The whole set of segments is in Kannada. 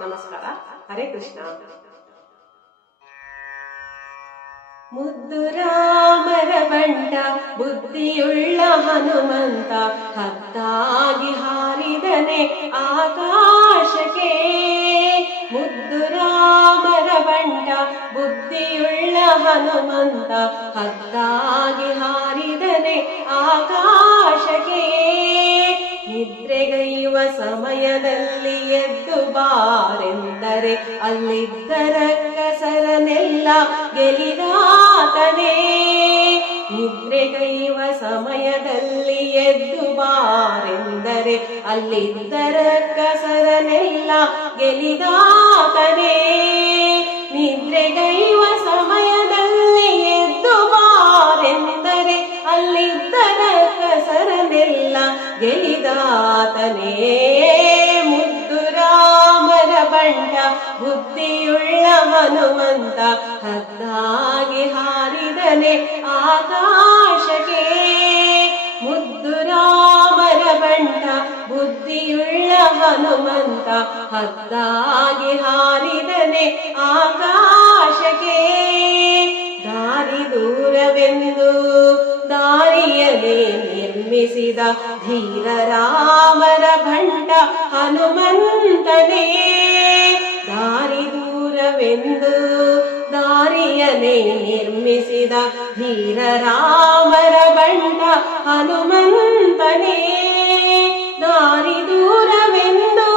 ನಮಸ್ಕಾರ. ಹರೇ ಕೃಷ್ಣ. ಮುದ್ದು ರಾಮರ ಬಂಟ ಬುದ್ಧಿಯುಳ್ಳ ಹನುಮಂತ ಹದ್ದಾಗಿ ಹಾರಿದನೆ ಆಕಾಶಕ್ಕೆ. ಮುದ್ದು ರಾಮರ ಬಂಟ ಬುದ್ಧಿಯುಳ್ಳ ಹನುಮಂತ ಹದ್ದಾಗಿ ಹಾರಿದನೆ ಆಕಾಶಕ್ಕೆ. ನಿದ್ರೆಗೈಯುವ ಸಮಯದಲ್ಲಿ ಎದ್ದು ಬಾರೆಂದರೆ ಅಲ್ಲಿದ್ದರ ಕಸರನೆಲ್ಲ ಗೆಲಿದಾತನೇ. ನಿದ್ರೆಗೈಯುವ ಸಮಯದಲ್ಲಿ ಎದ್ದು ಬಾರೆಂದರೆ ಅಲ್ಲಿದ್ದರ ಕಸರನೆಲ್ಲ ಗೆಲಿದಾತನೇ. ನಿದ್ರೆಗೈಯುವ ಸಮಯದಲ್ಲಿ ಎದ್ದು ಬಾರೆಂದರೆ ಅಲ್ಲಿದ್ದರ ಕಸರನೆಲ್ಲ ಗೆಲಿದಾತನೇ. ಮುದ್ದು ರಾಮರ ಬಂಟ ಬುದ್ಧಿಯುಳ್ಳ ಹನುಮಂತ ಹದ್ದಾಗಿ ಹಾರಿದನೆ ಆಕಾಶಕ್ಕೆ. ಮುದ್ದು ರಾಮರ ಬಂಟ ಬುದ್ಧಿಯುಳ್ಳ ಹನುಮಂತ ಹದ್ದಾಗಿ ಹಾರಿದನೆ ಆಕಾಶಕ್ಕೆ. ದಾರಿ ದೂರವೆಂದು ದಾರಿಯನ್ನೇ ನಿರ್ಮಿಸಿದ ಧೀರ ರಾಮರ ಬಂಟ ಹನುಮಂತನೇ. ದಾರಿ ದೂರವೆಂದು ದಾರಿಯನ್ನೇ ನಿರ್ಮಿಸಿದ ಧೀರ ರಾಮರ ಬಂಟ ಹನುಮಂತನೇ. ದಾರಿ ದೂರವೆಂದು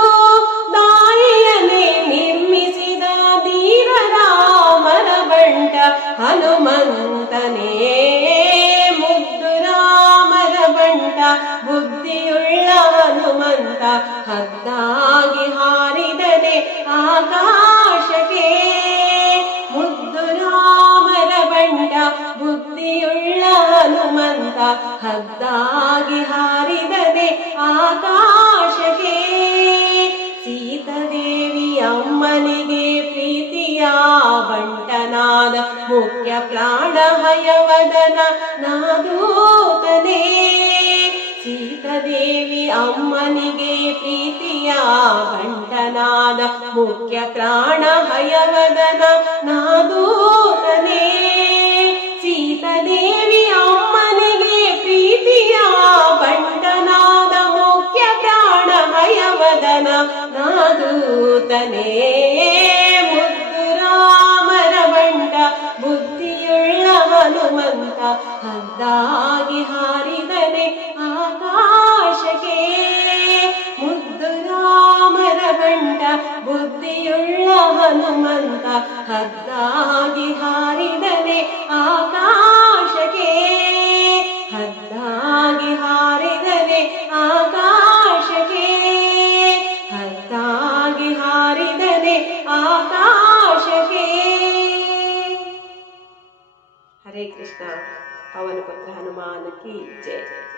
ದಾರಿಯನ್ನೇ ನಿರ್ಮಿಸಿದ ಧೀರ ರಾಮರ ಬಂಟ ಹನುಮಂತನೇ. ಮುದ್ದು ರಾಮರ ಬಂಟ ಬುದ್ಧಿಯುಳ್ಳ ಹನುಮಂತ ಹದ್ದಾಗಿ ಹಾರಿದನೆ ಆಕಾಶಕ್ಕೆ. ಮುದ್ದು ರಾಮರ ಬಂಟ ಬುದ್ಧಿಯುಳ್ಳ ಹನುಮಂತ ಹದ್ದಾಗಿ ಹಾರಿದನೆ ಆಕಾಶಕ್ಕೆ. ಸೀತಾದೇವಿ ಅಮ್ಮನಿಗೆ ಪ್ರೀತಿಯ ಬಂಟನಾದ ಮುಖ್ಯ ಪ್ರಾಣ ಹಯವದನ ನಾದೂತನೇ. ಸೀತಾದೇವಿ ಅಮ್ಮನಿಗೆ ಪ್ರೀತಿಯ ಬಂಟನಾದ ಮುಖ್ಯ ಪ್ರಾಣ ಹಯವದನ ನಾದೂತನೇ. ಸೀತಾದೇವಿ ಅಮ್ಮನಿಗೆ ಪ್ರೀತಿಯ ಬಂಟನಾದ ಮುಖ್ಯ ಪ್ರಾಣ ಹಯವದನ ನಾದೂತನೇ. ಮುದ್ದು ರಾಮರ ಬಂಟ ಬುದ್ಧಿಯುಳ್ಳ ಹನುಮಂತ ಹದ್ದಾಗಿ ಹಾರಿದನೆ ಆಕಾಶಕ್ಕೆ. ಮುದ್ದು ರಾಮರ ಬಂಟ ಬುದ್ಧಿಯುಳ್ಳ ಹನುಮಂತ ಹದ್ದಾಗಿ ಹಾರಿದನೆ ಆಕಾಶಕ್ಕೆ. ಹದ್ದಾಗಿ ಹಾರಿದನೆ ಆಕಾಶಕ್ಕೆ. ಹದ್ದಾಗಿ ಹಾರಿದನೆ ಆಕಾಶಕ್ಕೆ. ಹರೇ ಕೃಷ್ಣ. ಪವನ ಪುತ್ರ ಹನುಮಾನ ಕಿ ಜಯ.